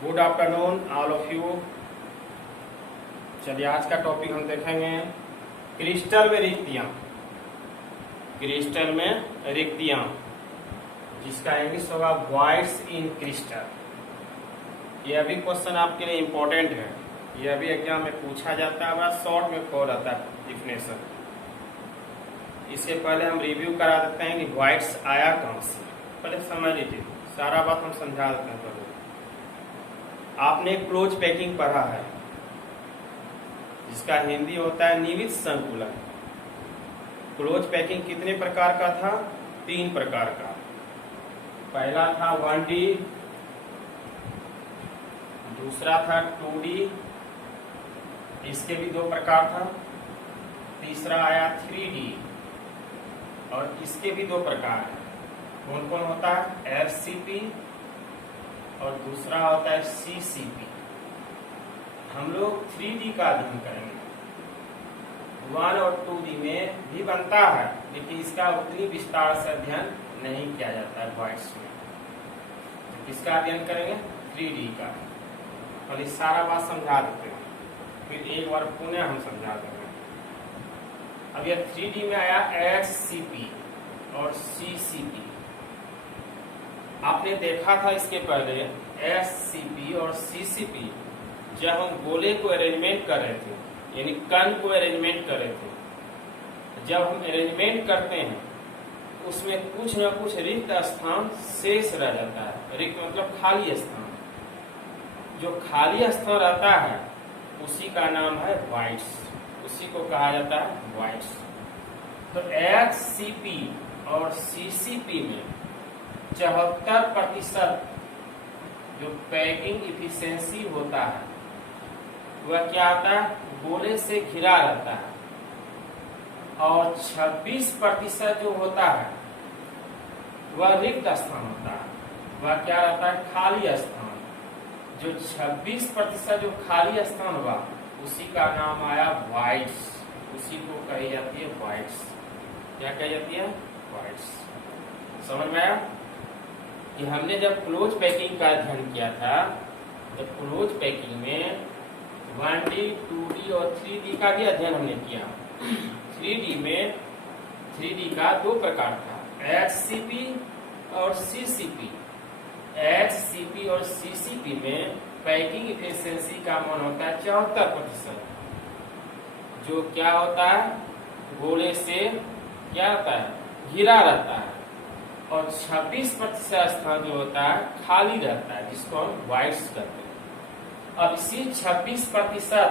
Good afternoon all of you. चलिए आज का टॉपिक हम देखेंगे क्रिस्टल में रिक्तियां। क्रिस्टल में रिक्तियां जिसका इंग्लिश होगा वॉइड्स इन क्रिस्टल। यह भी क्वेश्चन आपके लिए इम्पोर्टेंट है। यह भी एग्जाम में पूछा जाता है, बड़ा शॉर्ट में कॉल आता है डिफिनेशन। इससे पहले हम रिव्यू करा देते हैं कि वॉइड्स आया कहाँ से। पहले समझ लीजिए, सारा बात हम समझा देते हैं। पहले आपने क्लोज पैकिंग पढ़ा है जिसका हिंदी होता है निवित संकुलन। क्लोज पैकिंग कितने प्रकार का था? 3 प्रकार का। पहला था 1D, दूसरा था 2D, इसके भी 2 प्रकार था। तीसरा आया 3D और इसके भी 2 प्रकार है। कौन कौन होता है? FCP और दूसरा होता है CCP। हम लोग 3D का अध्ययन करेंगे। 1 और 2D में भी बनता है, लेकिन इसका उतनी विस्तार से अध्ययन नहीं किया जाता है वॉइड्स में। तो किसका अध्ययन करेंगे? 3D का। और इस सारा बात समझा देते हैं, फिर एक बार पुनः हम समझा देंगे। अब यह 3D में आया HCP और CCP। आपने देखा था इसके पहले SCP और CCP जब हम गोले को अरेंजमेंट कर रहे थे, यानी कण को अरेंजमेंट कर रहे थे। जब हम अरेंजमेंट करते हैं उसमें कुछ न कुछ रिक्त स्थान शेष रह जाता है। रिक्त मतलब खाली स्थान। जो खाली स्थान रहता है उसी का नाम है वॉइड्स। उसी को कहा जाता है वॉइड्स। तो HCP और CCP में 74% जो पैकिंग इफिशिएंसी होता है वह क्या होता है? गोले से घिरा रहता है। और 26% जो होता है वह रिक्त स्थान होता है। वह क्या रहता है? खाली स्थान। जो 26% जो खाली स्थान हुआ उसी का नाम आया वॉइड्स। उसी को कही जाती है वॉइड्स। क्या कही जाती है? वॉइड्स। समझ में आया कि हमने जब क्लोज पैकिंग का अध्ययन किया था तो क्लोज पैकिंग में 1D, 2D और 3D का भी अध्ययन हमने किया। 3D में 3D का 2 प्रकार था, HCP और CCP। HCP और CCP में पैकिंग इफिशिएंसी का मान होता है 74%। जो क्या होता है? गोले से क्या होता है? घिरा रहता है। और 26% स्थान जो होता है खाली रहता है, जिसको हम वॉइड्स कहते हैं। अब इसी 26%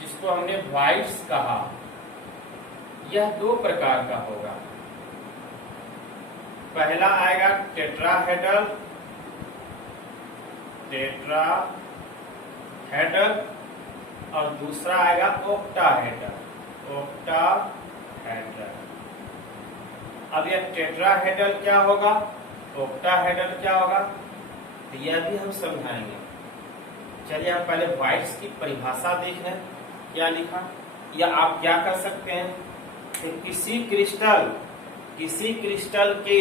जिसको हमने वॉइड्स कहा, यह 2 प्रकार का होगा। पहला आएगा टेट्राहेड्रल और दूसरा आएगा ऑक्टाहेड्रल। अब यह टेट्राहेड्रल क्या होगा, ऑक्टाहेड्रल क्या होगा, तो यह भी हम समझाएंगे। चलिए हम पहले वॉइड्स की परिभाषा देख लें। क्या लिखा, या आप क्या कर सकते हैं कि किसी क्रिस्टल के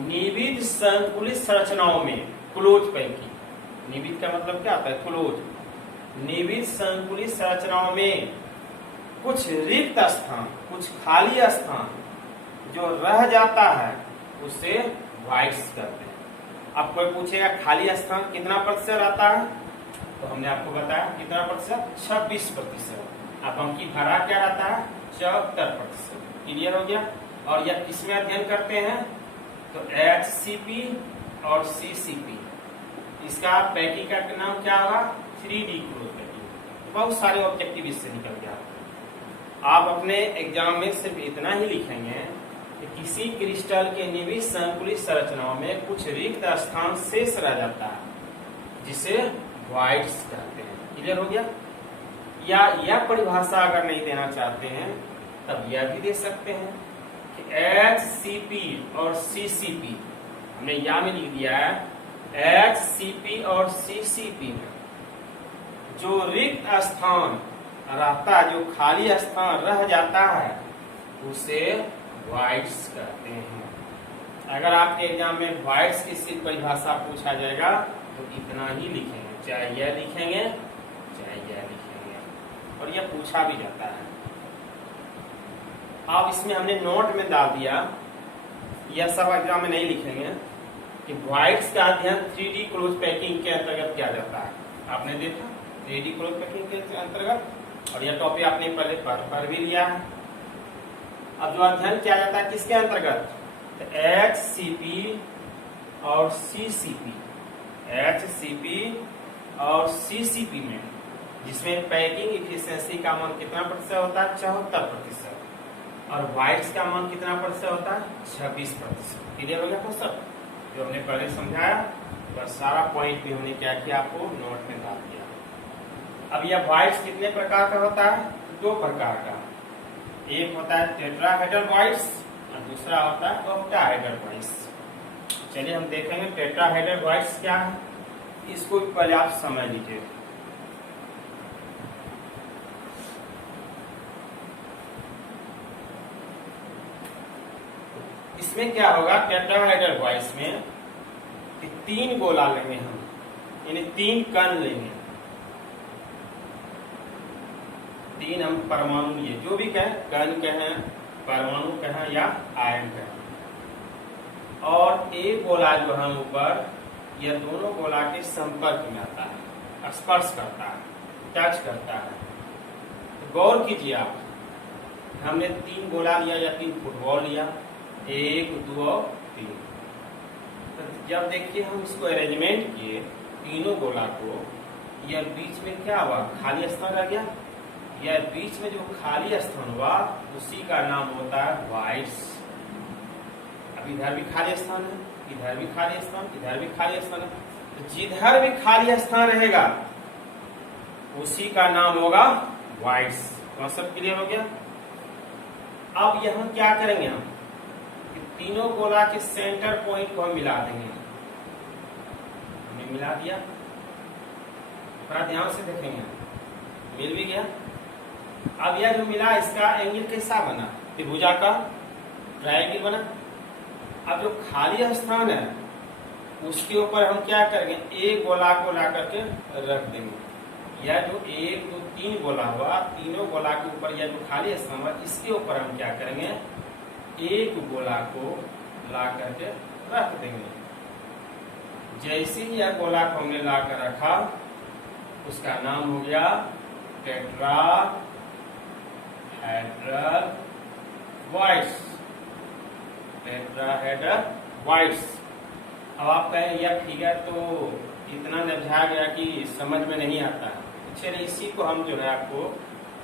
निविद संकुलित संरचनाओं में क्लोज पैकिंग। निविद का मतलब क्या होता है? क्लोज। निविद संकुलित संरचनाओं में कुछ रिक्त स्थान, कुछ खाली स्थान जो रह जाता है उसे वॉइड्स कहते हैं। अब कोई पूछेगा खाली स्थान कितना प्रतिशत रहता है, तो हमने आपको बताया कितना प्रतिशत? 26%। अब अंकी भरा क्या रहता है? 74%। क्लियर हो गया। और यह किसमें अध्ययन करते हैं? तो HCP और CCP। इसका पैकिंग का नाम क्या होगा? 3D close packing. बहुत सारे ऑब्जेक्टिव इससे निकल गया। आप अपने एग्जाम में सिर्फ इतना ही लिखेंगे कि किसी क्रिस्टल के निविद संकुलित संरचनाओं में कुछ रिक्त स्थान शेष रह जाता है, जिसे वॉइड्स कहते हैं। क्लियर हो गया। या यह परिभाषा अगर नहीं देना चाहते हैं तब यह भी दे सकते हैं कि HCP और CCP, हमने यहाँ में लिख दिया है HCP और CCP में जो रिक्त स्थान रहता है, जो खाली स्थान रह जाता है, उसे वॉइड्स कहते हैं। अगर आपके एग्जाम में वॉइड्स की सिर्फ परिभाषा पूछा जाएगा तो इतना ही लिखेंगे, चाहे यह लिखेंगे चाहे यह लिखेंगे, और यह पूछा भी जाता है। अब इसमें हमने नोट में डाल दिया, यह सब एग्जाम में नहीं लिखेंगे कि वॉइड्स का अध्ययन 3D क्लोज पैकिंग के अंतर्गत किया जाता है। आपने देखा 3D क्लोज पैकिंग के अंतर्गत, और यह टॉपिक आपने पहले पढ़ भी लिया है। अब जो अध्ययन किया जाता है किसके अंतर्गत, HCP और CCP, HCP और CCP में, जिसमें पैकिंग इफिशियंसी का मान कितना प्रतिशत होता है, 74%, और वॉइड्स का मान कितना प्रतिशत होता है, 26%। क्लियर हो गया तो सब जो हमने पहले समझाया, बस सारा पॉइंट भी हमने क्या किया, आपको नोट में डाल दिया। अब यह वॉइड्स कितने प्रकार का होता है, 2 प्रकार का, एक होता है टेट्राहेड्रल वॉइड्स और दूसरा होता है ऑक्टाहेड्रल वॉइड्स। चलिए हम देखेंगे टेट्राहेड्रल वॉइड्स क्या है, इसको पहले आप समझ लीजिए। इसमें क्या होगा, टेट्राहेड्रल वॉइड्स में 3 गोला लेंगे हम, यानी 3 कण लेंगे, 3 हम परमाणु लिए, जो भी कहें, कण कहें, परमाणु कहें या आयन कहें, और एक गोला जो है ऊपर, यह दोनों गोला के संपर्क में आता है, स्पर्श करता है, टच करता है। तो गौर कीजिए आप, हमने 3 गोला लिया या 3 फुटबॉल लिया, 1 2 3। तो जब देखिए हम इसको अरेंजमेंट किए तीनों गोला को, यह बीच में क्या हुआ, खाली स्थान रह गया, यह बीच में जो खाली स्थान हुआ उसी का नाम होता है वॉइड्स। अब इधर भी खाली स्थान है, इधर भी खाली स्थान, इधर भी खाली स्थान है, तो जिधर भी खाली स्थान रहेगा उसी का नाम होगा वॉइड्स। कॉन्सेप्ट क्लियर हो गया। अब यहां क्या करेंगे हम, तीनों गोला के सेंटर पॉइंट को हम मिला देंगे, हमने मिला दिया, थोड़ा ध्यान से देखेंगे, मिल भी गया। अब यह जो मिला इसका एंगल कैसा बना, त्रिभुजाकार ट्रायंगल बना। अब जो खाली स्थान है उसके ऊपर हम क्या करेंगे, एक गोला को ला करके रख देंगे। यह जो 1 2 3 गोला हुआ, तीनों गोला के ऊपर यह जो खाली स्थान हुआ, इसके ऊपर हम क्या करेंगे, एक गोला को ला करके रख देंगे। जैसे ही यह गोला को हमने ला कर रखा, उसका नाम हो गया टेट्राहेड्रल वॉइड्स, टेट्राहेड्रल वॉइड्स। अब आप कहें यह फिगर तो इतना समझा गया कि समझ में नहीं आता है, चलिए इसी को हम जो है आपको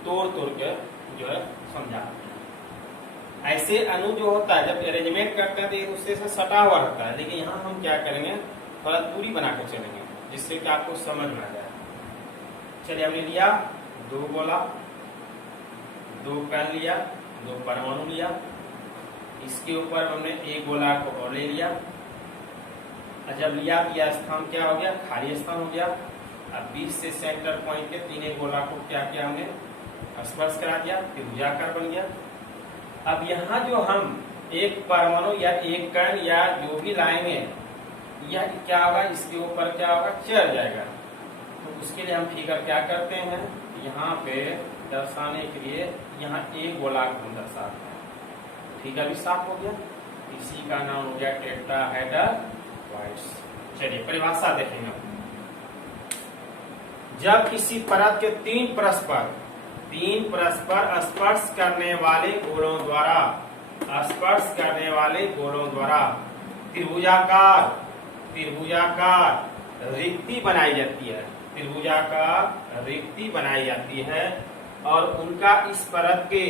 तोड़ तोड़ के जो है समझाते हैं। ऐसे अणु जो होता है जब अरेंजमेंट करते हैं तो एक दूसरे से सटा हुआ रहता है, लेकिन यहाँ हम क्या करेंगे, थोड़ा दूरी बना कर चलेंगे जिससे कि आपको समझ में आ जाए। चलिए हमने लिया 2 गोला, 2 कण लिया, 2 परमाणु लिया, इसके ऊपर हमने एक गोला को और ले लिया। जब लिया तो यह स्थान क्या हो गया, खाली स्थान हो गया। अब बीच से सेंटर पॉइंट के तीनों गोला को क्या किया हमने, स्पर्श करा दिया, त्रिभुजाकार बन गया। अब यहाँ जो हम एक परमाणु या एक कण या जो भी लाएंगे, यह क्या होगा, इसके ऊपर क्या होगा, चढ़ जाएगा। तो उसके लिए हम फिगर क्या करते हैं, यहाँ पे दर्शाने के लिए यहाँ एक गोला को हम दर्शाते हैं। ठीक है, अभी साफ हो गया। इसी का नाम हो गया टेट्राहेड्रल वॉइड्स। चलिए परिभाषा देखेंगे। जब किसी परत के 3 परस्पर स्पर्श करने वाले गोलों द्वारा त्रिभुजाकार रिक्ति बनाई जाती है, और उनका इस परत के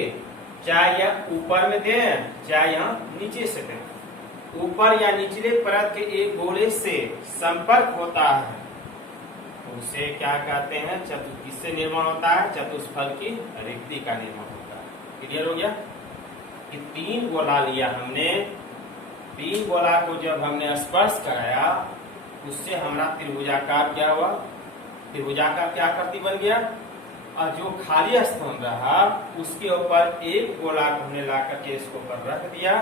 चाहे यह ऊपर में दें चाहे यहाँ नीचे से दें, ऊपर या निचले परत के एक गोले से संपर्क होता है, उसे क्या कहते हैं, किससे निर्माण होता है, चतुष्फल की रिक्ति का निर्माण होता है। क्लियर हो गया कि 3 गोला लिया हमने, 3 गोला को जब हमने स्पर्श कराया उससे हमारा त्रिभुजाकार क्या हुआ, त्रिभुजाकार क्या आकृति बन गया, और जो खाली स्थान रहा उसके ऊपर एक गोला को हमने ला करके इसके ऊपर रख दिया,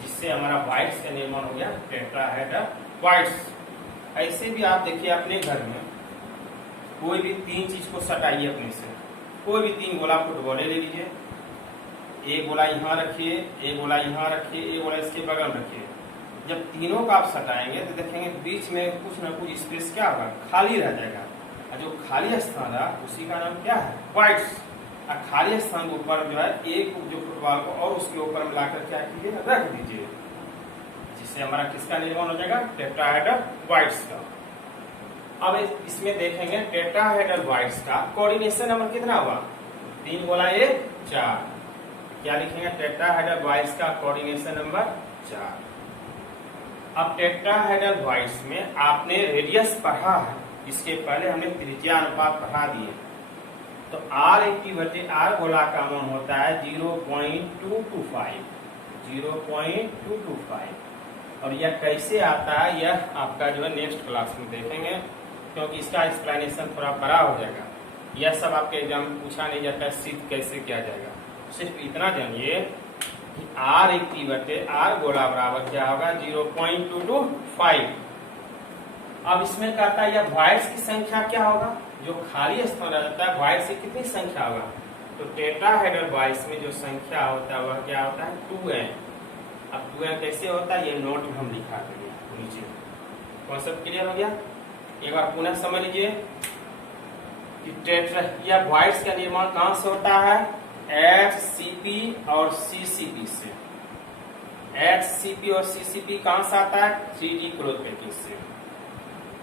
जिससे हमारा वॉइड्स का निर्माण हो गया, टेट्राहेड्रल वॉइड्स। ऐसे भी आप देखिए अपने घर में कोई भी तीन चीज को सटाइए अपने से, कोई भी तीन गोला फुटबॉल ले लीजिए, एक गोला यहाँ रखिए, एक गोला यहाँ रखिए, एक गोला इसके बगल में रखिए। जब तीनों का आप सटाएंगे तो देखेंगे बीच में कुछ ना कुछ स्पेस क्या होगा, खाली रह जाएगा। और जो खाली स्थान रहा उसी का नाम क्या है, वाइड्स। और खाली स्थान के ऊपर जो है एक जो फुटबॉल को और उसके ऊपर मिलाकर क्या कीजिए, रख दीजिए, जिससे हमारा किसका निर्माण हो जाएगा, टेट्राहेड्रल वाइड्स का। अब इसमें देखेंगे टेट्राहेड्रल वाइड्स का कोऑर्डिनेशन नंबर कितना हुआ, तीन गोला एक चार। क्या लिखेंगे, टेट्राहेड्रल वाइड्स का कोऑर्डिनेशन नंबर 4। अब टेट्राहेड्रल वाइड्स में आपने रेडियस पढ़ा है, इसके पहले हमने त्रिज्या अनुपात पढ़ा दिए। तो R/R गोला का मान होता है 0.225, 0.225। और यह कैसे आता है यह आपका जो है नेक्स्ट क्लास में देखेंगे, क्योंकि इसका एक्सप्लेनेशन थोड़ा बड़ा हो जाएगा। यह सब आपके एग्जाम में पूछा नहीं जाता है सिद्ध कैसे किया जाएगा। सिर्फ इतना जानिए कि R/R गोला बराबर क्या होगा, 0.225। अब इसमें कहता है यह वाइड्स की संख्या क्या होगा, जो खाली स्थान रहता है वाइड्स की कितनी संख्या होगा। तो टेट्राहेड्रल वाइड्स में जो संख्या होता है वह क्या होता है, 2n। अब 2n कैसे होता है ये नोट में हम लिखा देंगे नीचे। कॉन्सेप्ट क्लियर हो गया। एक बार पुनः समझ लीजिए कि टेट्रा या वाइड्स का निर्माण कहां से होता है, HCP और CCP से। HCP और CCP कहां से आता है, 3D क्लोज पैकिंग से।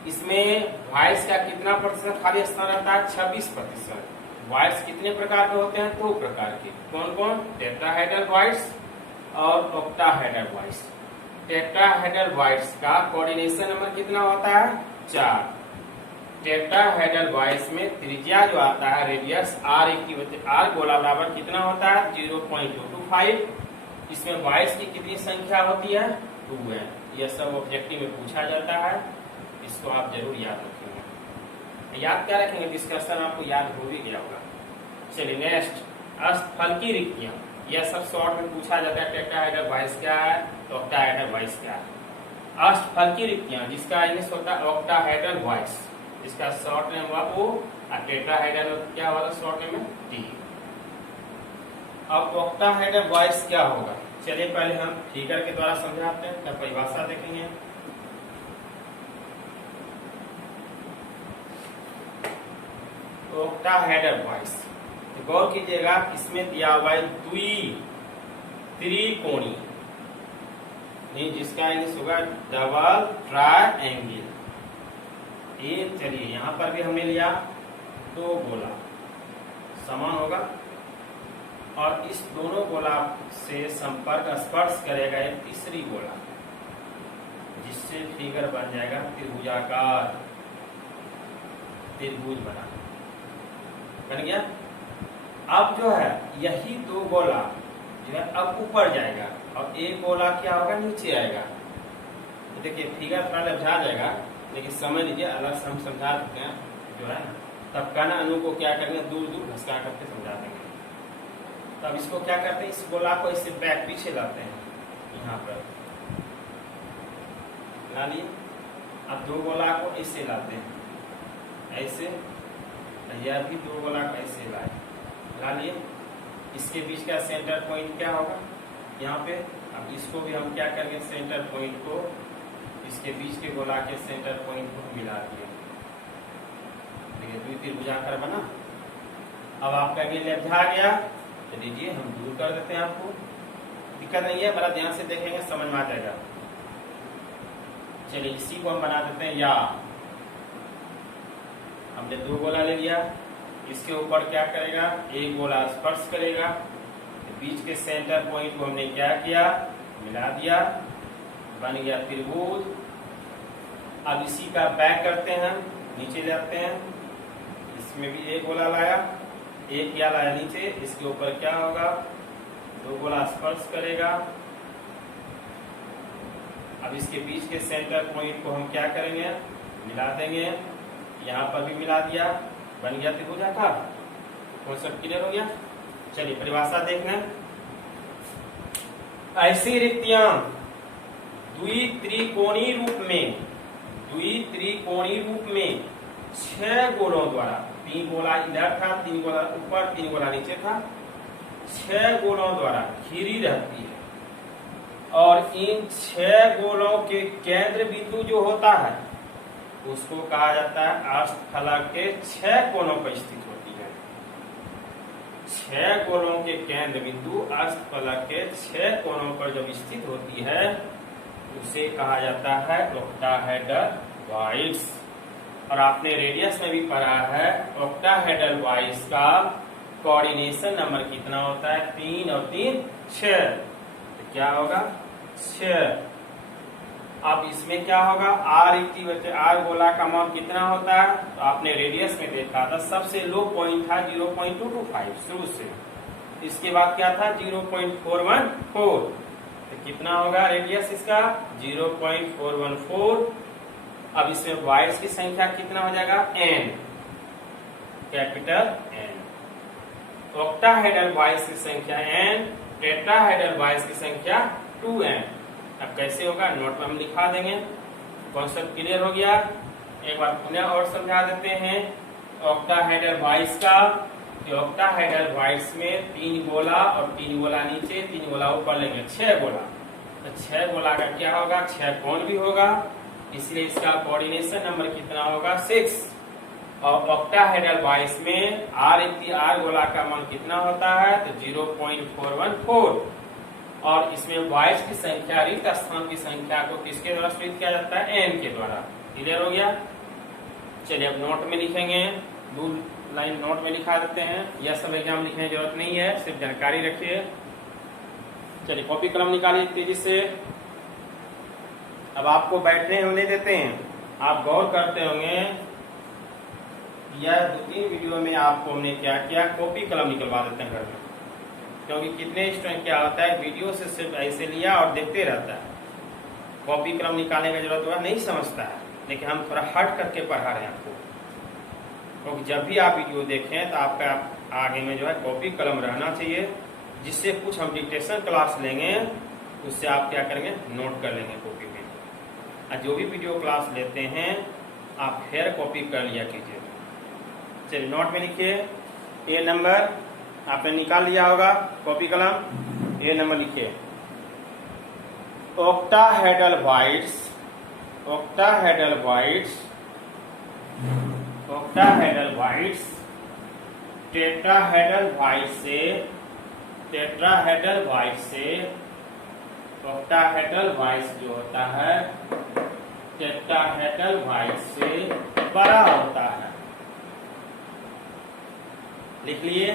इसमें वाइड्स का कितना प्रतिशत खाली स्थान रहता है, 26%। वाइड्स कितने प्रकार के होते हैं, 2 प्रकार के। कौन कौन, टेट्राहेड्रल वाइड्स और ऑक्टाहेड्रल वाइड्स। टेट्राहेड्रल वाइड्स का कोऑर्डिनेशन नंबर कितना होता है, 4। टेट्राहेड्रल वाइड्स में त्रिज्या जो आता है रेडियस R गोला बराबर कितना होता है, 0.225। इसमें वाइड्स की कितनी संख्या होती है, 2n। यह सब ऑब्जेक्टिव में पूछा जाता है, इसको आप जरूर याद रखेंगे। याद क्या रखेंगे, डिस्कशन आपको याद हो भी गया होगा। चलिए नेक्स्ट, अष्टफल की रिक्तियां। यह सब शॉर्ट में पूछा जाता है, टेट्राहेड्रल वाइड्स क्या है तो ऑक्टाहेड्रल वाइड्स क्या है। अष्टफल की रिक्तियां जिसका इंग्लिश होता है ऑक्टाहेड्रल वाइड्स, इसका शॉर्ट नेम हुआ O और टेट्राहेड्रल क्या होगा शॉर्ट नेम है T। अब ऑक्टाहेड्रल वाइड्स क्या होगा, चलिए पहले हम फिगर के द्वारा समझाते हैं, तब परिभाषा देखेंगे। ऑक्टाहेड्रल वाइड्स गौर कीजिएगा, इसमें दिया हुआ है त्रिकोणी, जिसका इंग्लिश होगा डबल ट्रायंगल। ये चलिए यहाँ पर भी हमने लिया 2 गोला समान होगा और इस दोनों गोला से संपर्क स्पर्श करेगा एक तीसरी गोला, जिससे फिगर बन जाएगा त्रिभुजाकार, त्रिभुज बन गया। अब जो है यही 2 गोला जो है अब ऊपर जाएगा और एक गोला क्या होगा, नीचे आएगा। तो देखिए फिगर थोड़ा लपझा जाएगा, लेकिन समझ लीजिए, अलग से हम समझा देते हैं जो है ना, तब कहना अनु को क्या करेंगे, दूर दूर घसका करके समझा देंगे। तब इसको क्या करते हैं, इस गोला को इससे बैक पीछे लाते हैं, यहाँ पर ला लिए। अब 2 गोला को ऐसे लाते हैं, ऐसे, यह भी 2 गोला को ऐसे लाए, ला लिए। इसके बीच का सेंटर पॉइंट क्या होगा, यहाँ पे। अब इसको भी हम क्या करेंगे, सेंटर पॉइंट को इसके बीच के गोला के सेंटर पॉइंट को मिला दिए, देखिए 2 त्रिभुजाकार बना। अब आपका ये लब्धा गया, तो लीजिए हम दूर कर देते हैं, आपको दिक्कत नहीं है, बड़ा ध्यान से देखेंगे समझ में आ जाएगा। चलिए इसी को हम बना देते हैं या। हमने 2 गोला ले लिया, इसके ऊपर क्या करेगा, एक गोला स्पर्श करेगा, बीच के सेंटर पॉइंट को हमने क्या किया, मिला दिया, बन गया त्रिभुज। अब इसी का बैक करते हैं, नीचे जाते हैं, इसमें भी एक गोला लाया, एक क्या लाया नीचे, इसके ऊपर क्या होगा, 2 गोला स्पर्श करेगा। अब इसके बीच के सेंटर पॉइंट को हम क्या करेंगे, मिला देंगे, यहाँ पर भी मिला दिया, बन गया त्रिभुजाकार। कॉन्सेप्ट क्लियर हो गया। चलिए परिभाषा देखना, ऐसी रिक्तियां द्वित्रिकोणीय रूप में वही रूप में 6 गोलों द्वारा, 3 गोला इधर था, 3 गोला ऊपर, 3 गोला नीचे था, 6 गोलों द्वारा घिरी रहती है। और इन 6 गोलों के केंद्र बिंदु जो होता है उसको कहा जाता है अष्टफलक के 6 कोनों पर स्थित होती है। 6 गोलों के केंद्र बिंदु अष्टफलक के 6 कोनों पर जब स्थित होती है उसे कहा जाता है ऑक्टाहेड्रल वॉइड्स। और आपने रेडियस में भी पढ़ा है ऑक्टाहेड्रल वॉइड्स का कोऑर्डिनेशन नंबर कितना होता है, 3 और 3 6। तो क्या होगा 6। अब इसमें क्या होगा, आर गोला का मान कितना होता है, तो आपने रेडियस में देखा था सबसे लो पॉइंट था 0.225 शुरू से, इसके बाद क्या था 0.414। तो कितना होगा रेडियस इसका 0.414। अब इसमें वाइड्स की संख्या कितना हो जाएगा n, capital N। Octahedral wides की संख्या n, टेट्राहेड्रल वाइड्स की संख्या 2n। अब कैसे होगा नोट में हम लिखा देंगे। कॉन्सेप्ट क्लियर हो गया। एक बार पुनः और समझा देते हैं ऑक्टाहेड्रल वाइड्स का। ऑक्टाहेड्रल वाइड्स में 3 गोला और 3 गोला नीचे, 3 गोला ऊपर लेंगे, 6 गोला। तो 6 गोला का क्या होगा, 6 कोण भी होगा, इसलिए इसका कोऑर्डिनेशन नंबर कितना होगा 6। और ऑक्टाहेड्रल वाइड्स में आर गोला का मान कितना होता है, तो 0.414। और इसमें वाइड्स की संख्या, रिक्त स्थान की संख्या को किसके द्वारा सूचित किया जाता है, n के द्वारा। क्लियर हो गया। चलिए अब नोट में लिखेंगे, 2 लाइन नोट में लिखा देते हैं। यह सब एग्जाम लिखने की जरूरत नहीं है, सिर्फ जानकारी रखिए। चलिए कॉपी कलम निकालिए तेजी से। अब आपको बैठने होने देते हैं, आप गौर करते होंगे यह 2-3 वीडियो में आपको हमने क्या किया, कॉपी कलम निकलवा देते हैं घर में। क्योंकि कितने स्टूडेंट क्या होता है वीडियो से सिर्फ ऐसे लिया और देखते रहता है, कॉपी कलम निकालने की जरूरत हुआ नहीं समझता है। लेकिन हम थोड़ा हट करके पढ़ा रहे हैं आपको, क्योंकि जब भी आप वीडियो देखें तो आपका आगे में जो है कॉपी कलम रहना चाहिए, जिससे कुछ हम डिक्टेशन क्लास लेंगे उससे आप क्या करेंगे, नोट कर लेंगे कॉपी में। और जो भी वीडियो क्लास लेते हैं आप फिर कॉपी कर लिया कीजिए। चलिए नोट में लिखिए, ए नंबर आपने निकाल लिया होगा कॉपी कलम, ए नंबर लिखिए। Octahedral wides, octahedral wides, octahedral wides tetrahedral wides से, टेट्राहेड्रल वाइड्स से ऑक्टाहेड्रल वाइड्स जो होता है टेट्राहेड्रल वाइड्स से बड़ा होता है। लिख लिए,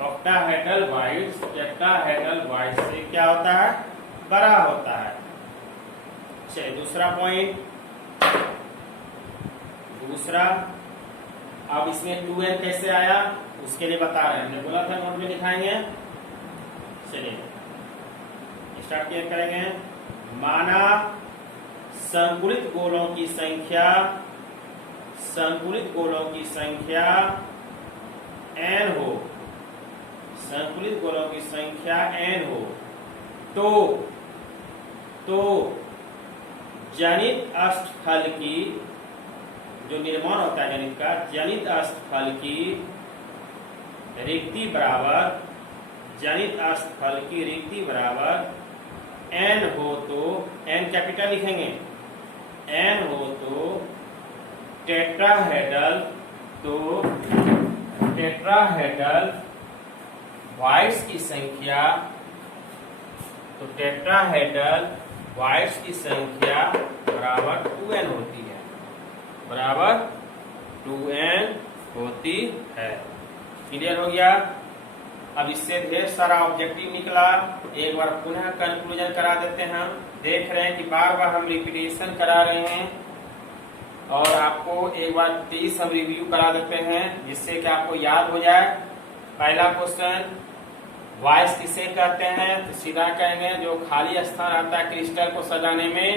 ऑक्टाहेड्रल वाइड्स टेट्राहेड्रल वाइड्स से क्या होता है, बड़ा होता है। चलिए दूसरा पॉइंट, दूसरा, अब इसमें 2n कैसे आया उसके लिए बता रहे हैं, हमने बोला था नोट में दिखाएंगे। चलिए स्टार्ट किया करेंगे। माना संकुलित गोलों की संख्या, संकुलित गोलों की संख्या n हो, संकुलित गोलों की संख्या n हो, तो जनित अष्टफल की, जो निर्माण होता है जनित का, जनित अष्टफल की रिक्ति बराबर, जनित अष्टफल की रिक्ति बराबर n हो तो, n कैपिटल लिखेंगे, n हो तो टेट्राहेड्रल, तो टेट्राहेड्रल वाइड्स की संख्या, तो टेट्राहेड्रल वाइड्स की संख्या बराबर 2n होती है, बराबर 2n होती है। क्लियर हो गया। अब इससे ढेर सारा ऑब्जेक्टिव निकला, एक बार पुनः कंक्लूजन करा देते हैं। हम देख रहे हैं कि बार बार हम रिपीटेशन करा रहे हैं, और आपको एक बार 30 हम रिव्यू करा देते हैं जिससे कि आपको याद हो जाए। पहला क्वेश्चन, वाइड्स किसे कहते हैं, तो सीधा कहेंगे जो खाली स्थान आता है क्रिस्टल को सजाने में,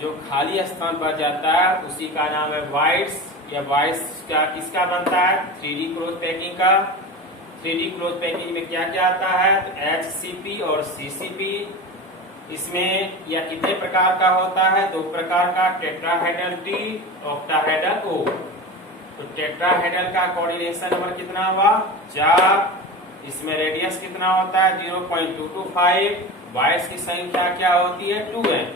जो खाली स्थान बच जाता है उसी का नाम है वाइड्स। या वाइड्स का किसका बनता है, 3D क्लोज पैकिंग का। 3D क्लोज पैकिंग में क्या क्या आता है, तो HCP और CCP। इसमें यह कितने प्रकार का होता है? 2 प्रकार का, टेट्राहेड्रल टी, ऑक्टाहेड्रल ओ। तो टेट्राहेड्रल का कोऑर्डिनेशन नंबर कितना हुआ? 4। इसमें रेडियस कितना होता है? 0.225। बाइट्स की संख्या क्या होती है? 2n।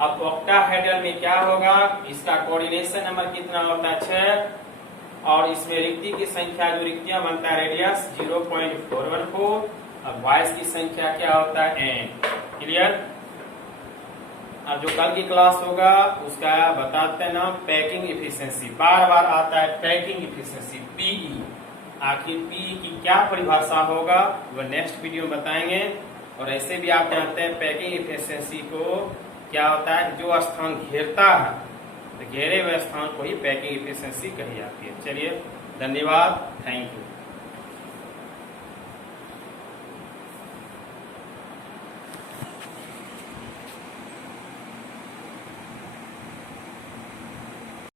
अब ऑक्टाहेड्रल में क्या होगा? इसका कोऑर्डिनेशन नंबर कितना होता है? 6। और इसमें रिक्ति की संख्या, जो रिक्तियां बनता है रेडियस 0.414। अब बाइट्स की संख्या क्या होता है? n। क्लियर? अब जो कल की क्लास होगा उसका बताते हैं ना, पैकिंग इफिशिएंसी। बार बार आता है पैकिंग इफिशिएंसी, पीई। आखिर पीई की क्या परिभाषा होगा वह नेक्स्ट वीडियो में बताएंगे। और ऐसे भी आप जानते हैं पैकिंग इफिशिएंसी को क्या होता है? जो स्थान घेरता है, तो घेरे हुए स्थान को ही पैकिंग इफिशिएंसी कही जाती है। चलिए, धन्यवाद, थैंक यू।